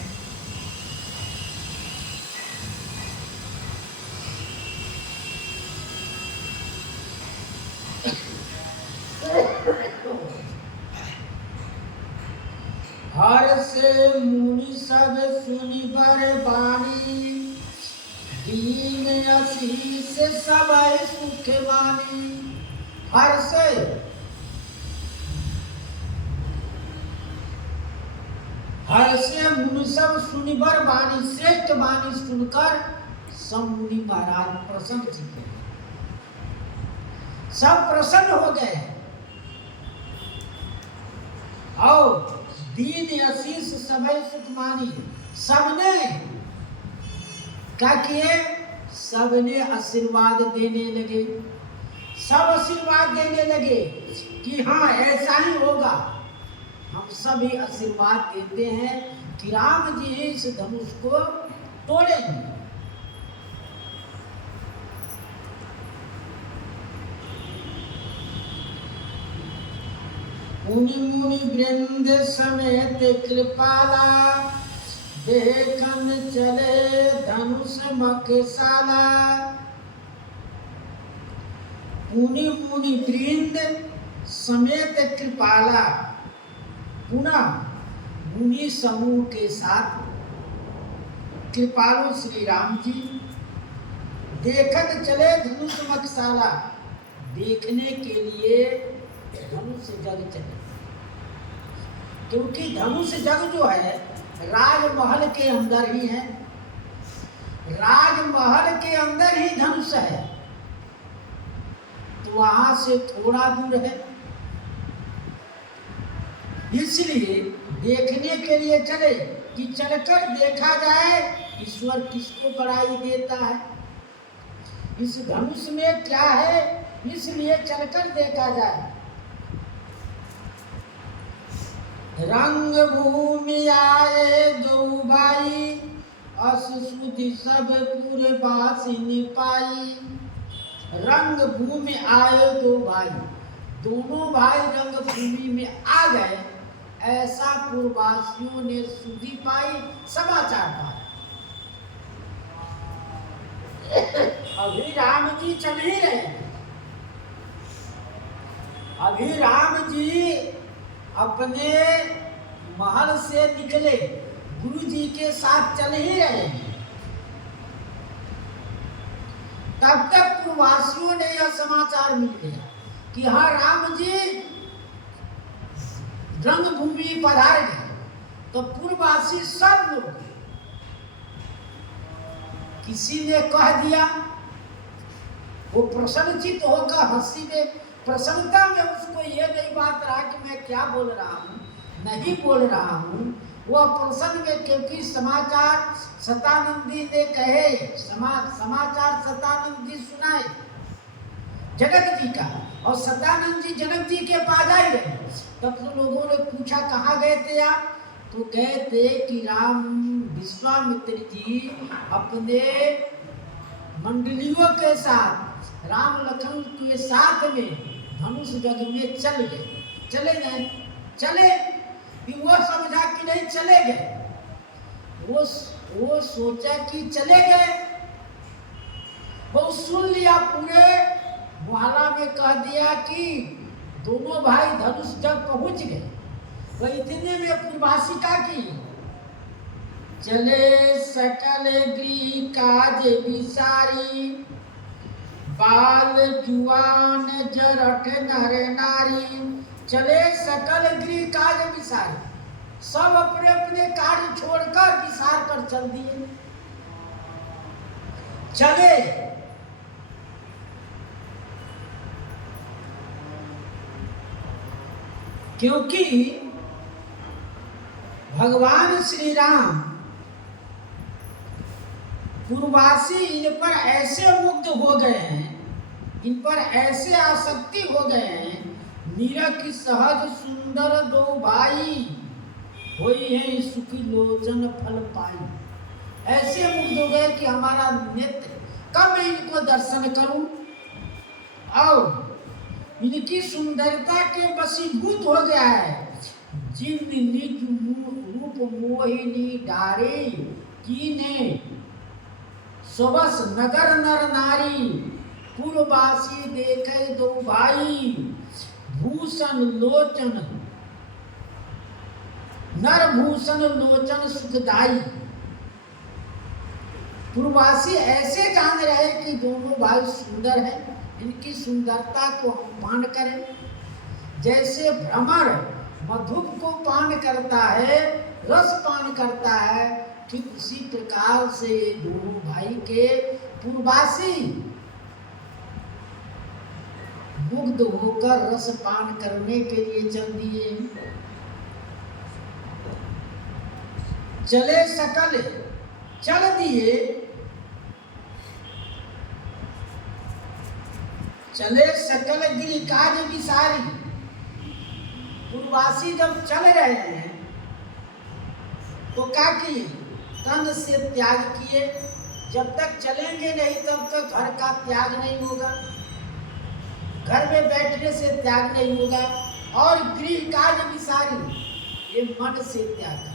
हर से मुनि सब सुनि बर बानी, दीन आशीष सब सुख वानी। हर से मुनि सब सुनि बर बानी, श्रेष्ठ वाणी सुनकर सब मुनि महाराज प्रसन्न थे, सब प्रसन्न हो गए। और दीन आशीष सभय सुखमानी, सबने क्या किए? सबने आशीर्वाद देने लगे, सब आशीर्वाद देने लगे कि हाँ ऐसा ही होगा। हम सभी आशीर्वाद देते हैं कि राम जी इस धनुष को तोड़ेंगे। मुनि मुनि वृंद समेत कृपाला, देखन चले धनुष मखशाला। मुनि मुनि वृंद समेत कृपाला, पुनः मुनि समूह के साथ कृपालु श्री राम जी देखत चले धनुष मकशाला, देखने के लिए धनुष जग चले, क्योंकि धनुष जग जो है राजमहल के अंदर ही है, राजमहल के अंदर ही धनुष है, तो वहां से थोड़ा दूर है, इसलिए देखने के लिए चले कि चलकर देखा जाए ईश्वर किसको बड़ाई देता है, इस धनुष में क्या है, इसलिए चलकर देखा जाए। रंग भूमि आए दो भाई, अस सुधि सब पुरवासिनी पाई। रंग भूमि आए दो भाई, दोनों भाई रंग भूमि में आ गए, ऐसा पूर्ववासियों ने सुधि पाई, समाचार पाया। अभी राम जी चल ही रहे हैं, अभी राम जी अपने महल से निकले, गुरु जी के साथ चल ही रहे हैं, तब तक पूर्ववासियों ने यह समाचार मिल गया कि हाँ राम जी रंगभूमि पधार गए। तो पूर्ववासी सब लोग, किसी ने कह दिया, वो प्रसन्नचित होकर हंसी में, प्रसन्नता में उसको ये नहीं बात रहा कि मैं क्या बोल रहा हूँ, नहीं बोल रहा हूँ, वह प्रसन्न में, क्योंकि समाचार सतानंदी ने कहे, समाचार सतानंद जी सुनाए जनक जी का, और सतानंद जी जनक जी के पास आई गए। तब तो लोगों ने पूछा कहाँ गए थे आप, तो गए थे कि राम विश्वामित्र जी अपने मंडलियों के साथ राम लखन के साथ में धनुष जग में चले गए, चले कि वो समझा कि नहीं चले गए, वो सोचा कि चले गए, वो सुन लिया, पूरे मोहल्ला में कह दिया कि दोनों भाई धनुष जग पहुंच गए। वह इतने में पूर्वासिका की चले सकल गृह काज विसारी, बाल जुआन जरठ नर नारी। चले सकल गृह काज विसारी, सब अपने अपने कार्य छोड़कर विसार कर चल दिए, चले। क्योंकि भगवान श्री राम पूर्ववासी इन पर ऐसे मुग्ध हो गए हैं, इन पर ऐसे आसक्ति हो गए हैं, नीरख सहज सुंदर दो भाई, होई है सुखी लोचन फल पाई। ऐसे मुग्ध हो गए कि हमारा नेत्र, कब मैं इनको दर्शन करूं, और इनकी सुंदरता के वशीभूत हो गया है। जिन निज रूप मोहिनी डारे, कीने सोबस नगर नर नारी। पूर्ववासी देखे दो भाई, भूषण लोचन नर भूषण लोचन सुखदाई। पूर्ववासी ऐसे जान रहे कि दोनों भाई सुंदर हैं, इनकी सुंदरता को हम पान करें, जैसे भ्रमर मधुप को पान करता है, रस पान करता है, ठीक उसी प्रकार से दोनों भाई के पूर्ववासी मुग्ध होकर रस पान करने के लिए चल दिए। चले सकल, चल दिए, चले सकल गिरी काज विसारी। पूर्ववासी जब चल रहे हैं तो क्या किए, तन से त्याग किए। जब तक चलेंगे नहीं तब तक घर का त्याग नहीं होगा, घर में बैठने से त्याग नहीं होगा, और गृह काज विसारी, ये मन से त्याग है।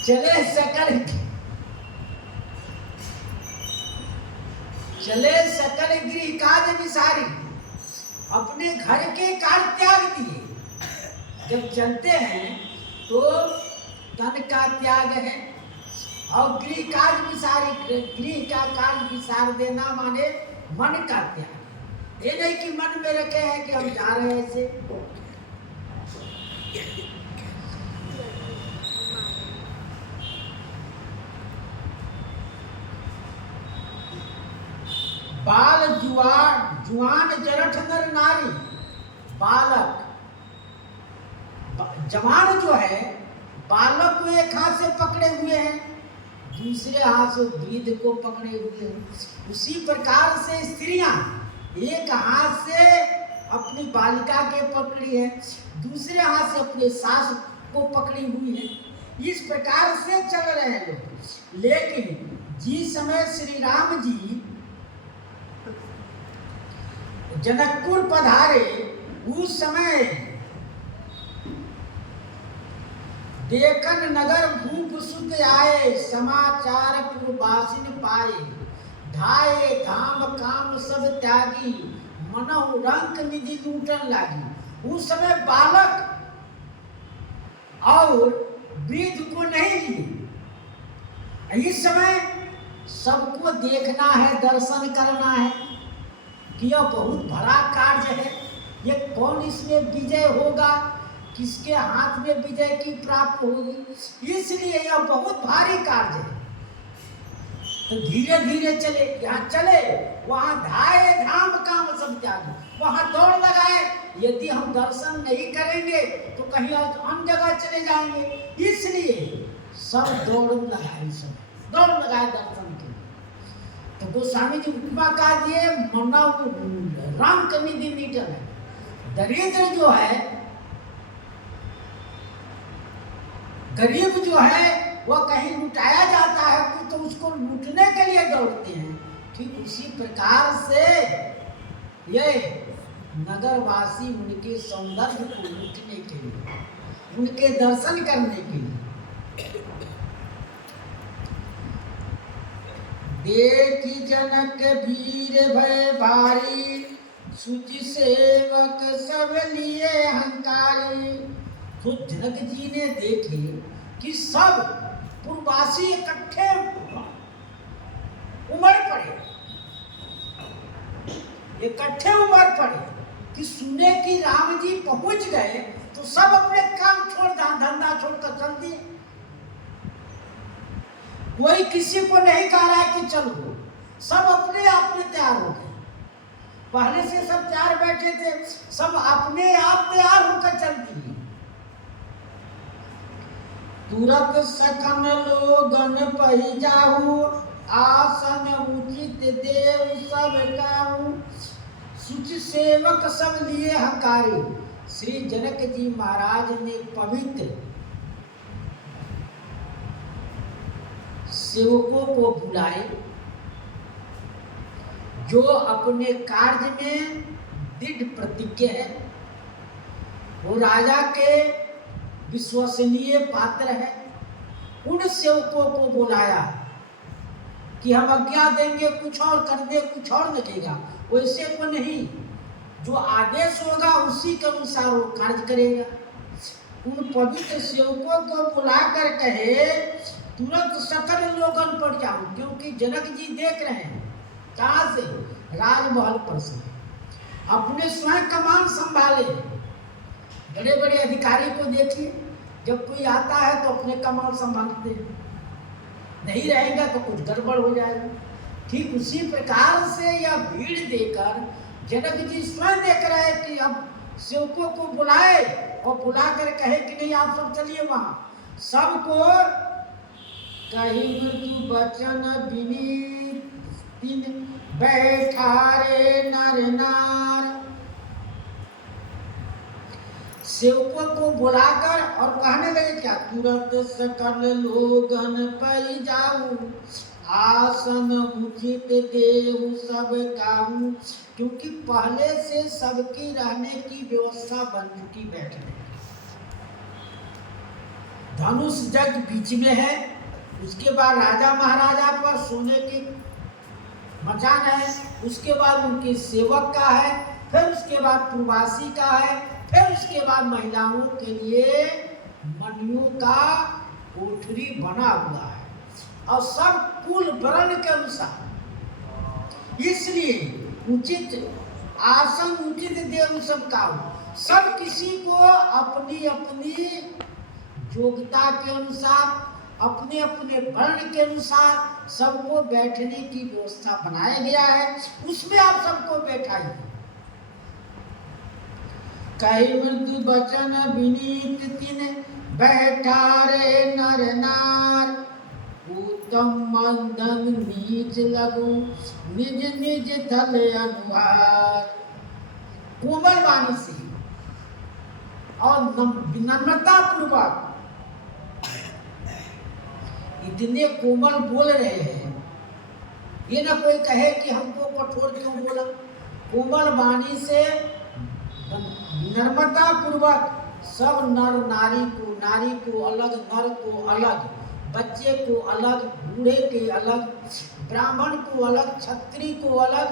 चले सकल गृह काज विसारी, अपने घर के कार्य त्याग दिए। जब चलते हैं तो तन का त्याग है और गृह काज विसारी, गृह का कार्य विसार देना माने मन का त्याग। ये नहीं कि मन में रखे हैं कि हम जा रहे हैं ऐसे। बाल जुआन जरठ नर नारी, बालक जवान जो है बालक को एक हाथ से पकड़े हुए हैं, दूसरे हाथ से वृद्ध को पकड़े हुए हैं। उसी प्रकार से स्त्रियां एक हाथ से अपनी बालिका के पकड़ी है, दूसरे हाथ से अपने सास को पकड़ी हुई है। इस प्रकार से चल रहे हैं लोग। लेकिन जिस समय श्री राम जी जनकपुर पधारे, उस समय देखन नगर भूप सुत आए, समाचार पुरवासिन पाए। धाये धाम काम सब त्यागी, मनहु रंक निधि लूटन लागी। उस समय बालक और वृद्ध को नहीं लिए। इस समय सबको देखना है, दर्शन करना है कि यह बहुत बड़ा कार्य है। ये कौन इसमें विजय होगा, किसके हाथ में विजय की प्राप्त होगी, इसलिए यह बहुत भारी कार्य है। तो धीरे धीरे चले, यहाँ चले वहां धाये धाम काम सब त्यागी, वहां दौड़ लगाए। यदि हम दर्शन नहीं करेंगे तो कहीं अन्य जगह चले जाएंगे, इसलिए सब दौड़ लगाए, सब दौड़ लगाए दर्शन के। तो गोस्वामी जी उपमा का दिए, मना राम कमी दी मीटर है। दरिद्र जो है, गरीब जो है, वह कहीं लुटाया जाता है तो उसको लूटने के लिए दौड़ते हैं। ठीक उसी प्रकार से ये नगरवासी उनके सौंदर्य को लूटने के लिए, उनके दर्शन करने के लिए। देखी जनक वीर भय भारी, सुचि सेवक सब लिए हंकारी। तो जनक जी ने देखे कि सब पूर्ववासी इकट्ठे उमड़ पड़े, कि सुने कि राम जी पहुंच गए, तो सब अपने काम छोड़ धंधा छोड़कर चल दिए। कोई किसी को नहीं कह रहा है कि चलो, सब अपने आप में तैयार हो गए। पहले से सब तैयार बैठे थे, सब अपने आप तैयार होकर चल दिए। तुरत सकन लोगन पहि जाहु, आसन उचित देव सब काहू। सुचि सेवक सब लिए हकारी। श्री जनक जी महाराज ने पवित्र सेवकों को बुलाए, जो अपने कार्य में दृढ़ प्रतिज्ञ है, वो राजा के विश्वसनीय पात्र है। उन सेवकों को बुलाया कि हम आज्ञा देंगे कुछ और कर दे, कुछ और लगेगा, वैसे को नहीं, जो आदेश होगा उसी के अनुसार वो कार्य करेगा। उन पवित्र सेवकों को बुलाकर कहे, तुरंत सकल लोगन पर जाओ, क्योंकि जनक जी देख रहे हैं। कहाँ से? राजमहल पर से। अपने स्वयं कमान संभाले। बड़े बड़े अधिकारी को देखिए, जब कोई आता है तो अपने कमान संभालते हैं, नहीं रहेगा तो कुछ गड़बड़ हो जाएगा। ठीक उसी प्रकार से यह भीड़ देकर जनक जी स्वयं देख रहे हैं कि अब सेवकों को बुलाए और बुलाकर कहे कि नहीं आप सब चलिए वहां। सबको कही मृत्यु वचन विनीत बैठारे नर नार। सेवकों को बुलाकर और कहने लगे क्या? तुरंत सकल लोगन पै जाऊ, आसन उचित देहु सब काहू। क्योंकि पहले से सबकी रहने की व्यवस्था बन चुकी बैठने। धनुष जग बीच में है, उसके बाद राजा महाराजा पर सोने की मचान है, उसके बाद उनके सेवक का है, फिर उसके बाद प्रवासी का है, फिर उसके बाद महिलाओं के लिए मणियों का कोठरी बना हुआ है और सब कुल वर्ण के अनुसार। इसलिए उचित आसन उचित देव सबका हो, सब किसी को अपनी अपनी योग्यता के अनुसार अपने अपने वर्ण के अनुसार सबको बैठने की व्यवस्था बनाया गया है, उसमें आप सबको बैठाइए। कई मृदु बचन विनीत तिन बैठारे नर नार, उत्तम मंदन नीच लगू निज निज थल अनुहार। कोमल वाणी से और विनम्रता पूर्वक इतने कोमल बोल रहे हैं, ये ना कोई कहे कि हमको कठोर क्यों बोला। कोमल वाणी से नम्रता पूर्वक सब नर नारी को अलग, नर को अलग, बच्चे को अलग, बूढ़े के अलग, ब्राह्मण को अलग, क्षत्रिय को अलग,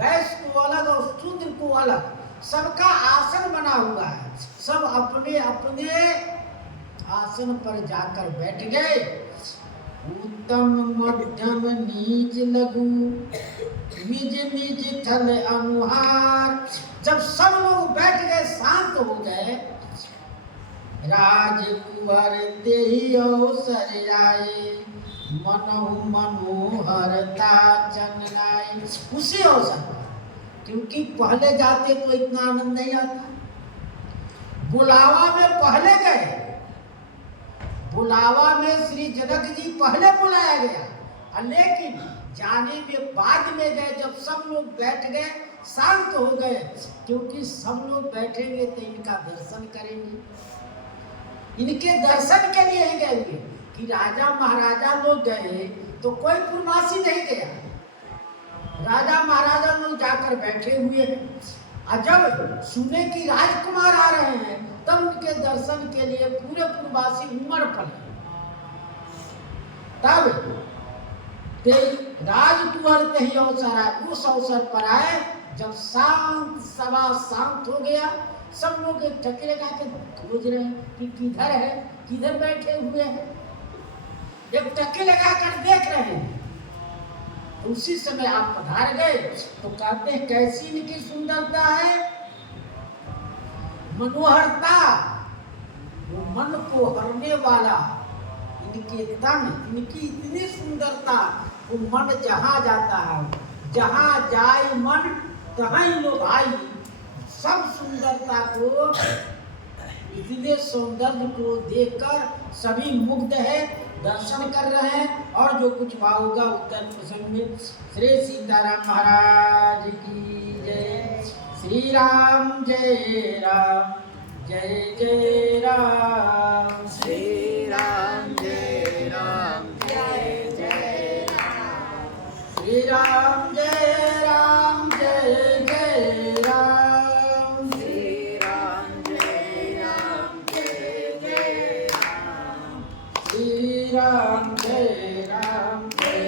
वैश्य को अलग और शूद्र को अलग, सबका आसन बना हुआ है। सब अपने अपने आसन पर जाकर बैठ गए। उत्तम मध्यम नीच लघु निज निज थल अनुहार। जब सब लोग बैठ गए, शांत हो गए, राजकुंवर तेहि अवसर आए, मनहु मनोहरता चंदनाए। उसी अवसर पर, क्योंकि पहले जाते तो इतना आनंद नहीं आता, बुलावा में पहले गए, बुलावा में श्री जनक जी पहले बुलाया गया, लेकिन जाने में बाद में गए। जब सब लोग बैठ गए, शांत हो गए, क्योंकि सब लोग बैठेंगे तो इनका दर्शन करेंगे, इनके दर्शन के लिए ही गए कि राजा महाराजा लोग गए तो कोई पूर्वासी नहीं गया, राजा महाराजा लोग जाकर बैठे हुए हैं। और जब सुने कि राजकुमार आ रहे हैं, तब उनके दर्शन के लिए पूरे पूर्वासी उमड़ पड़े। तब राजकुंवर तेहि अवसर आए, उस अवसर पर आए जब शांत सभा शांत हो गया। सब लोग एक टके लगा के खोज रहे हैं कि किधर है, किधर बैठे हुए हैं, एक टके लगा कर देख रहे हैं। उसी समय आप पधार गए तो कहते हैं कैसी इनकी सुंदरता है, मनोहरता, वो मन को हरने वाला इनके तन, इनकी इतनी सुंदरता, वो मन जहाँ जाता है, जहाँ जाए मन तहाँ ही लोग आई। सब सुंदरता को, इतने सौंदर्य को देखकर सभी मुग्ध है, दर्शन कर रहे हैं। और जो कुछ भाव होगा उत्तर प्रसंग में। श्री सीताराम महाराज की जय। श्री राम जय राम, जय जय राम। श्री राम जय राम, जय जय राम। श्री राम जय राम, जय जय राम। श्री राम जय राम, जय जय राम। श्री राम जय राम, जय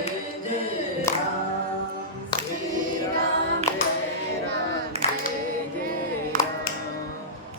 जय राम। श्री राम जय राम, जय जय राम।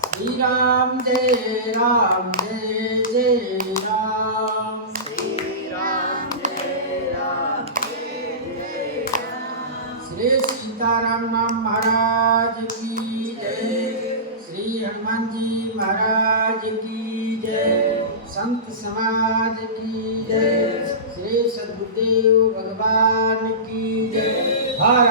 श्री राम जय राम, जय जय राम। श्री राम जय राम, जय जय राम। श्री सीताराम नाम महाराज की जय। श्री हनुमान जी महाराज की जय। संत समाज की जय। श्री सद्गुरुदेव भगवान की जय। हर